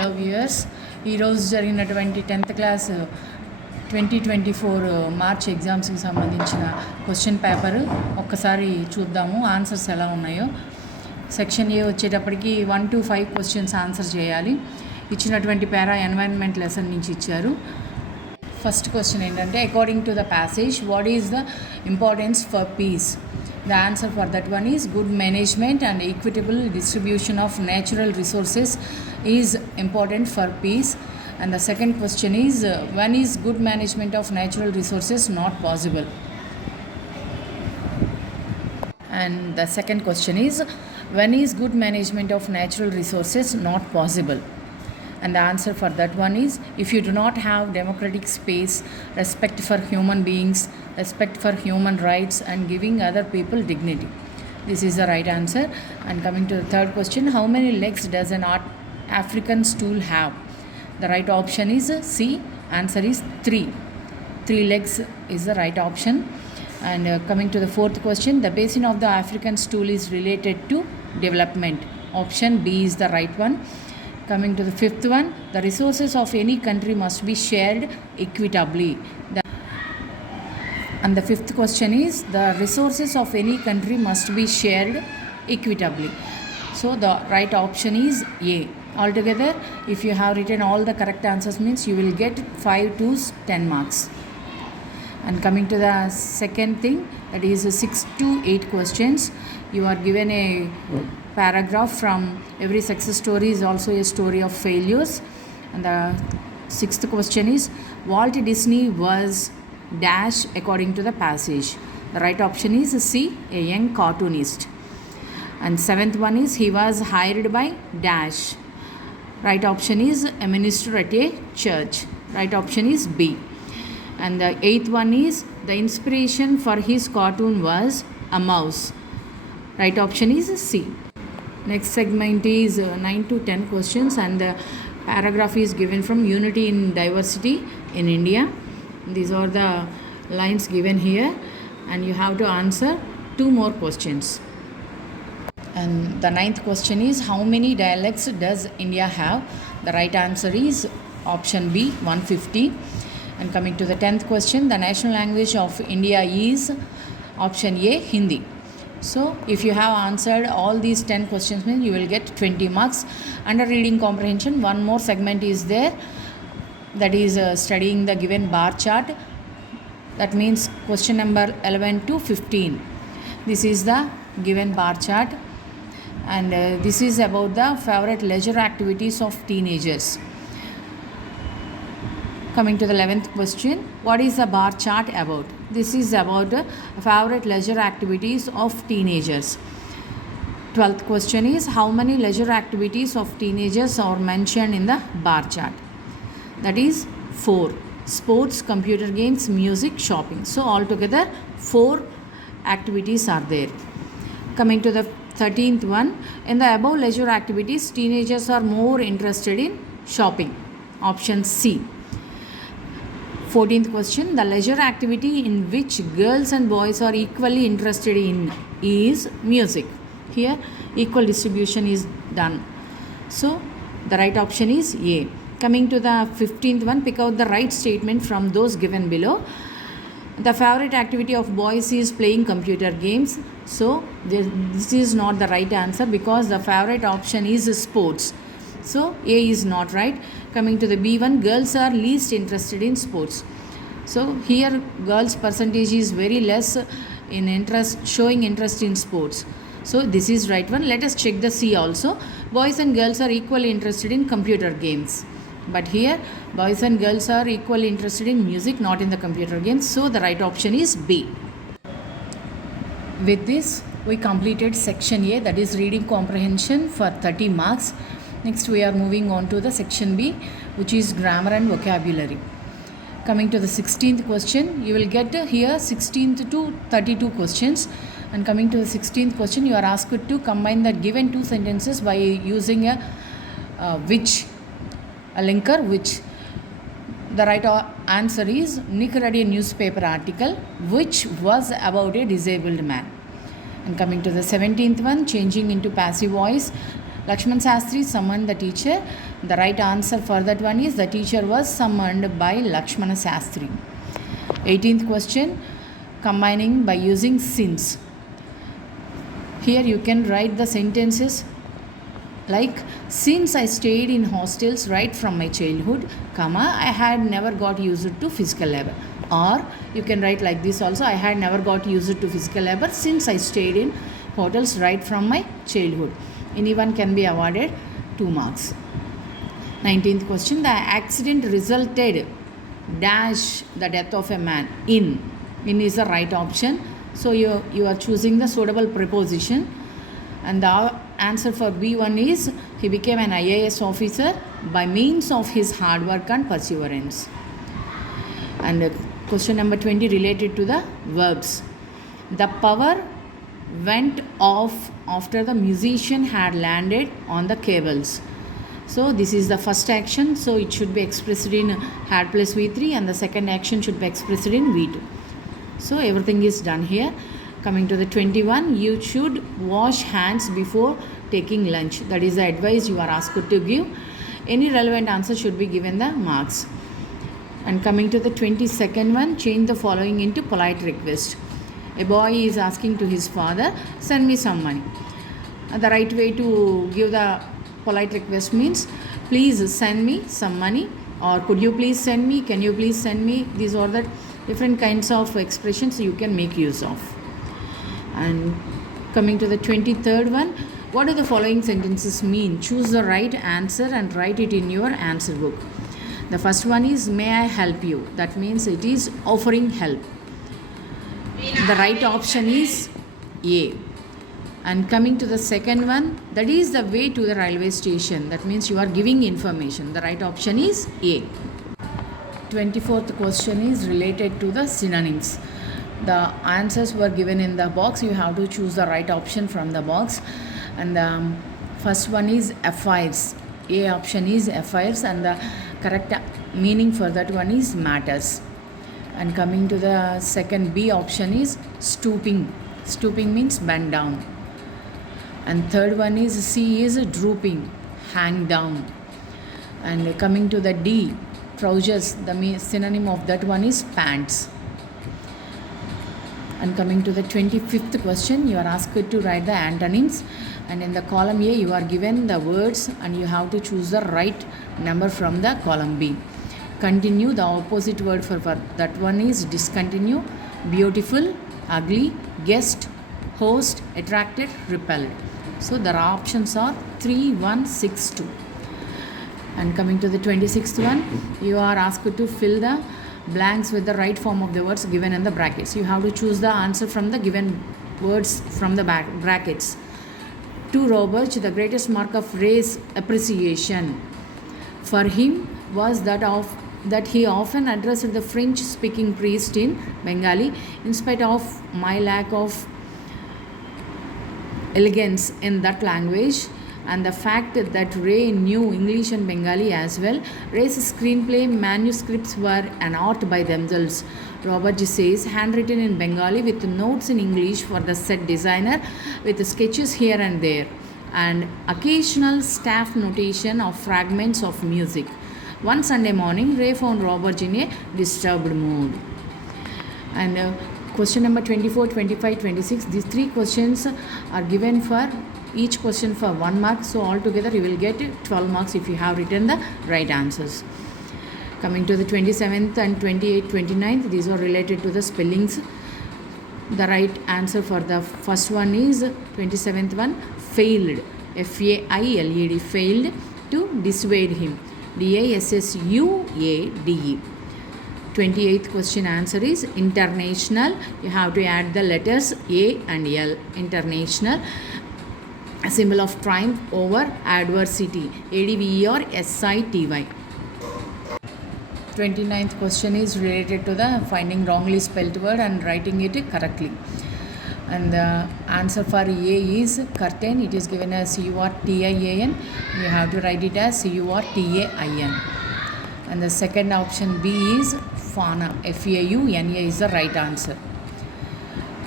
Hello viewers, ఈరోజు జరిగినటువంటి 10th class 2024 March ఎగ్జామ్స్కి సంబంధించిన క్వశ్చన్ పేపర్ ఒక్కసారి చూద్దాము. ఆన్సర్స్ ఎలా ఉన్నాయో. సెక్షన్ ఏ వచ్చేటప్పటికి 1 to 5 క్వశ్చన్స్ ఆన్సర్ చేయాలి. ఇచ్చినటువంటి పారా ఎన్వైరన్మెంట్ లెసన్ నుంచి ఇచ్చారు. ఫస్ట్ క్వశ్చన్ ఏంటంటే, according to the passage, what is the importance for piece? The answer for that one is good management and equitable distribution of natural resources is important for peace. And the second question is, when is good management of natural resources not possible? And the second question is, when is good management of natural resources not possible? And the answer for that one is, if you do not have democratic space, respect for human beings, respect for human rights, and giving other people dignity. This is the right answer. And coming to the third question, how many legs does an African stool have? The right option is C. Answer is 3. 3 legs is the right option. And coming to the fourth question, the basin of the African stool is related to development. Option B is the right one. Coming to the fifth one, the resources of any country must be shared equitably. And the fifth question is, the resources of any country must be shared equitably. So the right option is A. Altogether, if you have written all the correct answers, means you will get 5 to 10 marks. And coming to the second thing, that is 6 to 8 questions. You are given a paragraph from every success story is also a story of failures. And the sixth question is, Walt Disney was dash according to the passage. The right option is C, a young cartoonist. And seventh one is, he was hired by dash. Right option is a minister at a church. Right option is B. And the eighth one is, the inspiration for his cartoon was a mouse. Right option is C. Next segment is 9 to 10 questions, and the paragraph is given from Unity in Diversity in India. These are the lines given here, and you have to answer 2 more questions. And the ninth question is, how many dialects does India have? The right answer is option B, 150. And coming to the 10th question, the national language of India is option A, Hindi. So if you have answered all these 10 questions, means you will get 20 marks. Under reading comprehension, one more segment is there, that is studying the given bar chart. That means question number 11 to 15. This is the given bar chart, and this is about the favorite leisure activities of teenagers. Coming to the 11th question, what is the bar chart about? This is about favorite leisure activities of teenagers. 12th question is, how many leisure activities of teenagers are mentioned in the bar chart? That is 4. Sports, computer games, music, shopping. So altogether 4 activities are there. Coming to the 13th one, in the above leisure activities, teenagers are more interested in shopping. Option C. 14th question, the leisure activity in which girls and boys are equally interested in is music. Here equal distribution is done. So the right option is A. Coming to the 15th one, pick out the right statement from those given below. The favorite activity of boys is playing computer games. So this is not the right answer, because the favorite option is sports. So A is not right. Coming to the B1, girls are least interested in sports. So here girls percentage is very less in interest, showing interest in sports. So this is right one. Let us check the C also. Boys and girls are equally interested in computer games. But here boys and girls are equally interested in music, not in the computer games. So the right option is B. With this, we completed section A, that is reading comprehension, for 30 marks. Next we are moving on to the section B, which is grammar and vocabulary. Coming to the 16th question, you will get here 16th to 32 questions. And coming to the 16th question, you are asked to combine the given 2 sentences by using a which, a linker which. The right answer is, Nick read a newspaper article which was about a disabled man. And coming to the 17th one, changing into passive voice, Lakshman Sastri summoned the teacher. The right answer for that one is the teacher was summoned by Lakshmana Sastri. 18th question, combining by using since. Here you can write the sentences like, since I stayed in hostels right from my childhood, comma, I had never got used to physical labor. Or you can write like this also, I had never got used to physical labor since I stayed in hotels right from my childhood. Anyone can be awarded 2 marks. 19th question, the accident resulted dash the death of a man. In is the right option. So you are choosing the suitable preposition. And the answer for B1 is he became an IAS officer by means of his hard work and perseverance. And question number 20 related to the verbs. The power went off after the musician had landed on the cables. So this is the first action, so it should be expressed in had plus V3, and the second action should be expressed in V2. So everything is done here. Coming to the 21, you should wash hands before taking lunch. That is the advice you are asked to give. Any relevant answer should be given the marks. And coming to the 22nd one, change the following into polite request. A boy is asking to his father, send me some money. The right way to give the polite request means, please send me some money, or could you please send me, can you please send me. These are the different kinds of expressions you can make use of. And coming to the 23rd one, what do the following sentences mean? Choose the right answer and write it in your answer book. The first one is, may I help you? That means it is offering help. The right option is A. And coming to the second one, that is the way to the railway station. That means you are giving information. The right option is A. 24th question is related to the synonyms. The answers were given in the box. You have to choose the right option from the box. And the first one is affairs. A option is affairs, and the correct meaning for that one is matters. And coming to the second, B option is stooping. Stooping means bend down. And third one is C is drooping, hang down. And coming to the D, trousers, the synonym of that one is pants. And coming to the 25th question, you are asked to write the antonyms. And in the column A, you are given the words and you have to choose the right number from the column B. Continue, the opposite word for that one is discontinue, beautiful, ugly, guest, host, attracted, repelled. So the options are 3, 1, 6, 2. And coming to the 26th one, you are asked to fill the blanks with the right form of the words given in the brackets. You have to choose the answer from the given words from the brackets. To Robert, the greatest mark of race appreciation for him was that he often addressed the French-speaking priest in Bengali. In spite of my lack of elegance in that language and the fact that Ray knew English and Bengali as well, Ray's screenplay manuscripts were an art by themselves. Robert says, handwritten in Bengali with notes in English for the set designer with sketches here and there and occasional staff notation of fragments of music. One Sunday morning, Ray found Robert in a disturbed mood. And question number 24, 25, 26, these 3 questions are given for each question for 1 mark. So altogether you will get 12 marks if you have written the right answers. Coming to the 27th and 28th, 29th, these are related to the spellings. The right answer for the first one is 27th one, failed, F-A-I-L-E-D, failed to dissuade him, D-I-S-S-U-A-D-E. 28th question answer is international. You have to add the letters A and L, international. A symbol of triumph over adversity, A-D-V-E-R-S-I-T-Y. 29th question is related to the finding wrongly spelled word and writing it correctly. And the answer for A is curtain. It is given as C-U-R-T-I-A-N. You have to write it as C-U-R-T-A-I-N. And the second option B is fauna, F-A-U-N-A is the right answer.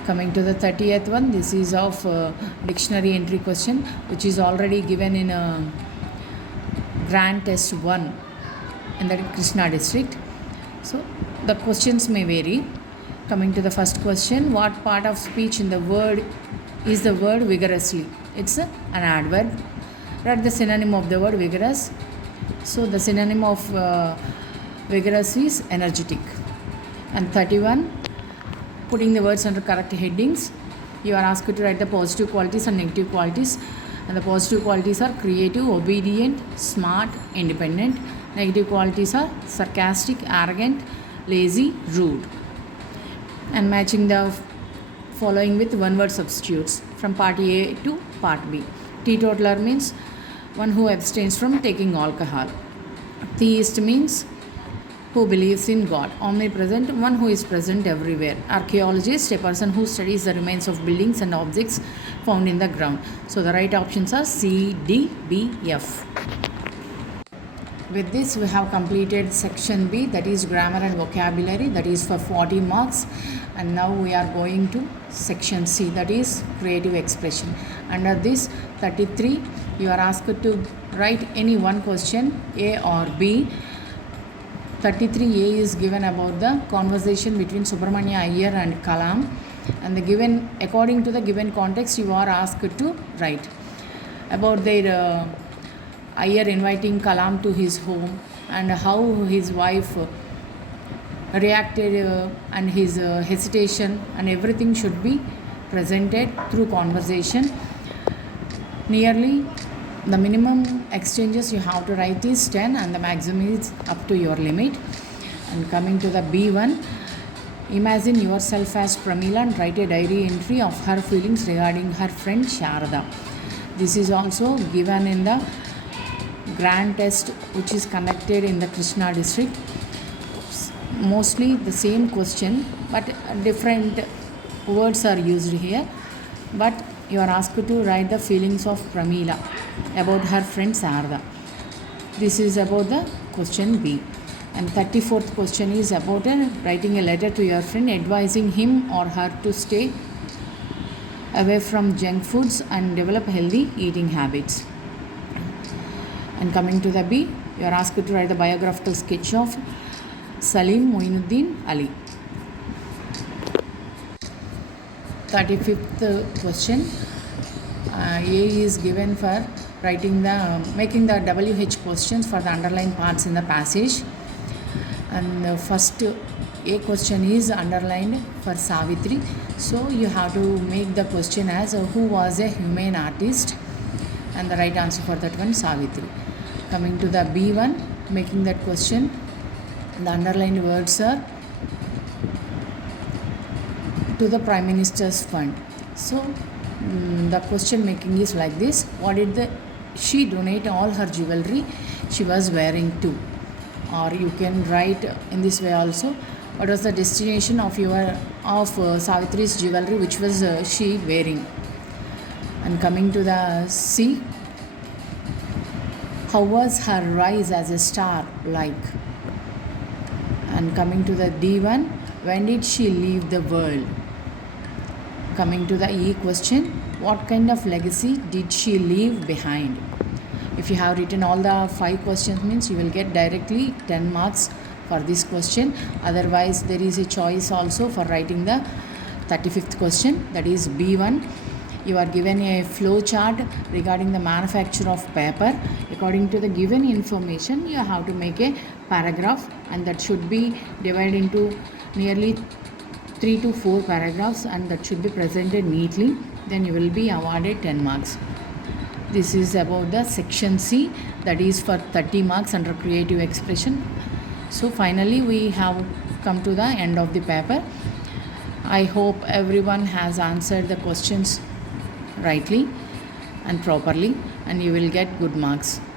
Coming to the 30th one, this is of dictionary entry question, which is already given in Grand Test 1 in the Krishna district. So the questions may vary. Coming to the first question, what part of speech in the word is the word vigorously? It's an adverb. Write the synonym of the word vigorous. So the synonym of vigorous is energetic. And 31, putting the words under correct headings, you are asked to write the positive qualities and negative qualities. And the positive qualities are creative, obedient, smart, independent. Negative qualities are sarcastic, arrogant, lazy, rude. And matching the following with one word substitutes from part A to part B. Teetotaler means one who abstains from taking alcohol. Theist means who believes in God. Omnipresent, one who is present everywhere. Archaeologist, a person who studies the remains of buildings and objects found in the ground. So the right options are C, D, B, F. With this, we have completed section B, that is grammar and vocabulary, that is for 40 marks. And now we are going to section C, that is creative expression. Under this 33, you are asked to write any one question, A or B. 33A is given about the conversation between Subramanya Iyer and Kalam, and according to the given context, you are asked to write about their Iyer inviting Kalam to his home and how his wife reacted and his hesitation, and everything should be presented through conversation. Nearly the minimum exchanges you have to write is 10 and the maximum is up to your limit. And coming to the B1, imagine yourself as Pramila and write a diary entry of her feelings regarding her friend Sharada. This is also given in the grand test which is conducted in the Krishna district. Mostly the same question but different words are used here, but you are asked to write the feelings of Pramila about her friend Sarada. This is about the question B. And 34th question is about writing a letter to your friend advising him or her to stay away from junk foods and develop healthy eating habits. And coming to the B, you are asked to write the biographical sketch of Salim Moinuddin Ali. 35th question, A is given for making the WH questions for the underlined parts in the passage. And the first A question is underlined for Savitri. So you have to make the question as who was a humane artist, and the right answer for that one Savitri. Coming to the B1, making that question, the underlined words are to the Prime Minister's fund. So the question making is like this: what did she donate all her jewelry she was wearing to? Or you can write in this way also: what was the destination of Savitri's jewelry which was she wearing? And coming to the C, how was her rise as a star like? And coming to the D1, when did she leave the world? Coming to the E question, what kind of legacy did she leave behind? If you have written all the 5 questions, means you will get directly 10 marks for this question. Otherwise, there is a choice also for writing the 35th question, that is B1. You are given a flow chart regarding the manufacture of paper. According to the given information, you have to make a paragraph, and that should be divided into nearly 3 to 4 paragraphs, and that should be presented neatly. Then you will be awarded 10 marks. This is about the section C, that is for 30 marks under creative expression. So finally we have come to the end of the paper. I hope everyone has answered the questions rightly and properly, and you will get good marks.